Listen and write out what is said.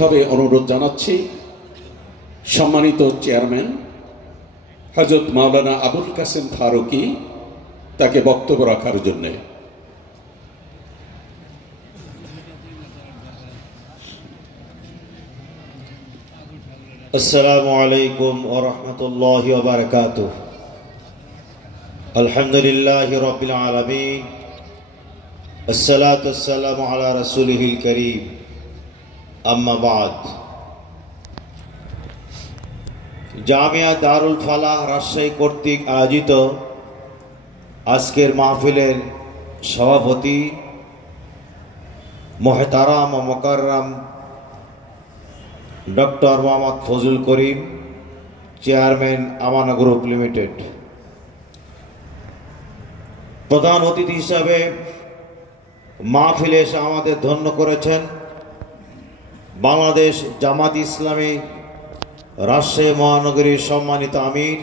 ভাবে অনুরোধ জানাচ্ছি সম্মানিত চেয়ারম্যান হযরত মাওলানা আবুল কাসেম ফারুকী তাকে বক্তব্য রাখার জন্য। আসসালামু আলাইকুম ওয়া রাহমাতুল্লাহি ওয়া বারাকাতুহু। আলহামদুলিল্লাহি রাব্বিল আলামিন, আসসালাতু ওয়াসসালামু আলা রাসূলিহিল কারীম, আম্মা বাদ। জামিয়া দারুল ফালাহ রাজশাহী কর্তৃক আয়োজিত আজকের মাহফিলের সভাপতি মুহতারাম ও মুকাররম ডক্টর মোহাম্মদ ফজলুল করিম, চেয়ারম্যান আমানা গ্রুপ লিমিটেড, প্রধান অতিথি হিসাবে মাহফিলে এসে আমাদের ধন্য করেছেন বাংলাদেশ জামাত ইসলামী রাজশাহী মহানগরীর সম্মানিত আমির